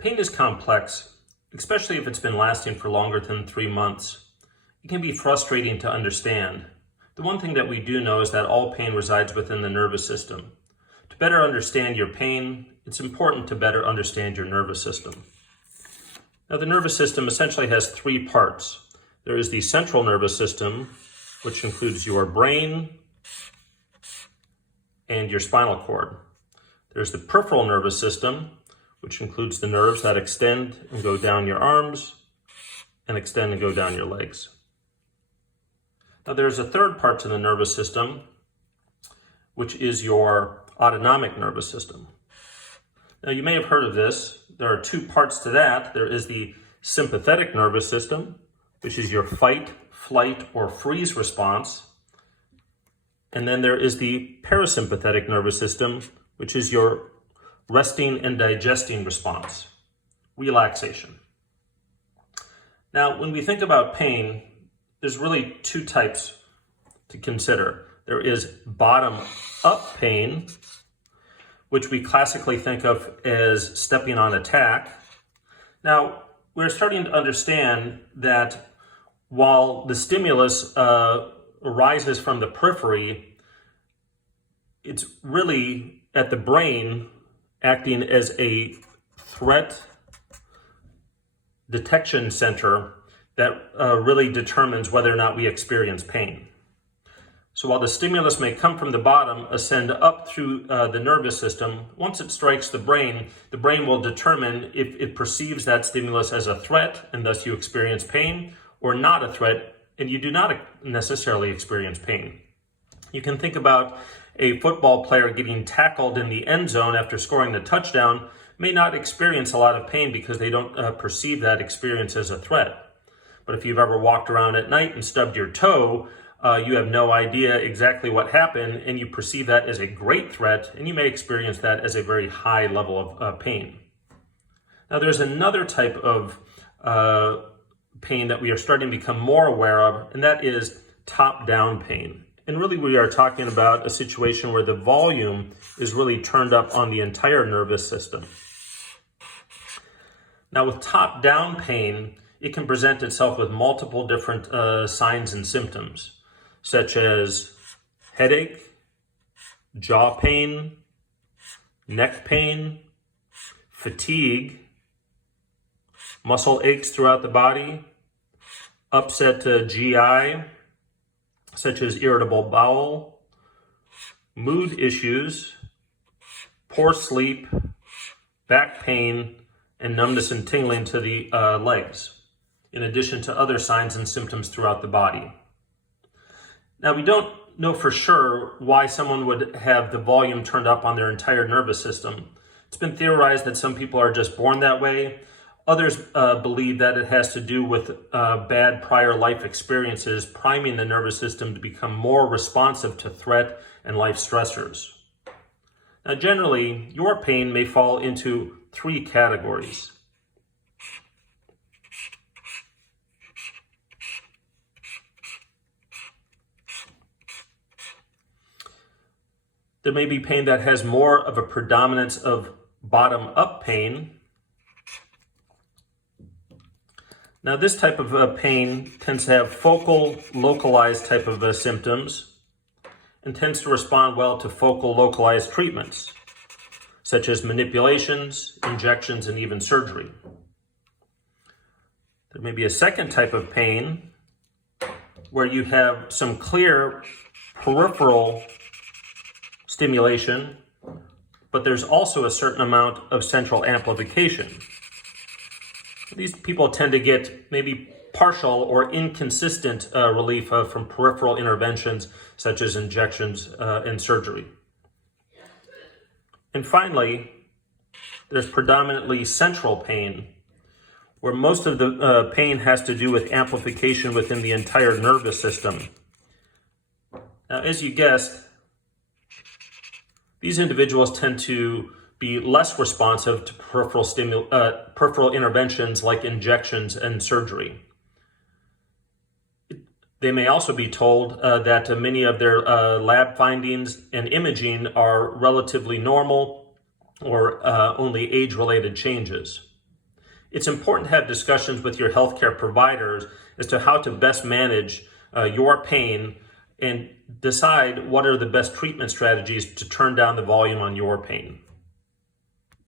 Pain is complex, especially if it's been lasting for longer than 3 months. It can be frustrating to understand. The one thing that we do know is that all pain resides within the nervous system. To better understand your pain, it's important to better understand your nervous system. Now, the nervous system essentially has 3 parts. There is the central nervous system, which includes your brain and your spinal cord. There's the peripheral nervous system, which includes the nerves that extend and go down your arms and extend and go down your legs. Now, there's a third part to the nervous system, which is your autonomic nervous system. Now, you may have heard of this. There are 2 parts to that. There is the sympathetic nervous system, which is your fight, flight, or freeze response. And then there is the parasympathetic nervous system, which is your resting and digesting response, relaxation. Now, when we think about pain, there's really 2 types to consider. There is bottom-up pain, which we classically think of as stepping on a tack. Now, we're starting to understand that while the stimulus arises from the periphery, it's really at the brain acting as a threat detection center that really determines whether or not we experience pain. So while the stimulus may come from the bottom, ascend up through the nervous system, once it strikes the brain will determine if it perceives that stimulus as a threat, and thus you experience pain, or not a threat, and you do not necessarily experience pain. You can think about a football player getting tackled in the end zone after scoring the touchdown may not experience a lot of pain because they don't perceive that experience as a threat. But if you've ever walked around at night and stubbed your toe, you have no idea exactly what happened, and you perceive that as a great threat, and you may experience that as a very high level of pain. Now, there's another type of pain that we are starting to become more aware of, and that is top-down pain. And really, we are talking about a situation where the volume is really turned up on the entire nervous system. Now, with top-down pain, it can present itself with multiple different signs and symptoms, such as headache, jaw pain, neck pain, fatigue, muscle aches throughout the body, upset GI, such as irritable bowel, mood issues, poor sleep, back pain, and numbness and tingling to the legs, in addition to other signs and symptoms throughout the body. Now, we don't know for sure why someone would have the volume turned up on their entire nervous system. It's been theorized that some people are just born that way. Others believe that it has to do with bad prior life experiences, priming the nervous system to become more responsive to threat and life stressors. Now, generally, your pain may fall into 3 categories. There may be pain that has more of a predominance of bottom-up pain. Now, this type of pain tends to have focal, localized type of symptoms and tends to respond well to focal, localized treatments, such as manipulations, injections, and even surgery. There may be a second type of pain where you have some clear peripheral stimulation, but there's also a certain amount of central amplification. These people tend to get maybe partial or inconsistent relief from peripheral interventions such as injections and surgery. And finally, there's predominantly central pain, where most of the pain has to do with amplification within the entire nervous system. Now, as you guessed, these individuals tend to be less responsive to peripheral interventions like injections and surgery. They may also be told that many of their lab findings and imaging are relatively normal or only age-related changes. It's important to have discussions with your healthcare providers as to how to best manage your pain and decide what are the best treatment strategies to turn down the volume on your pain.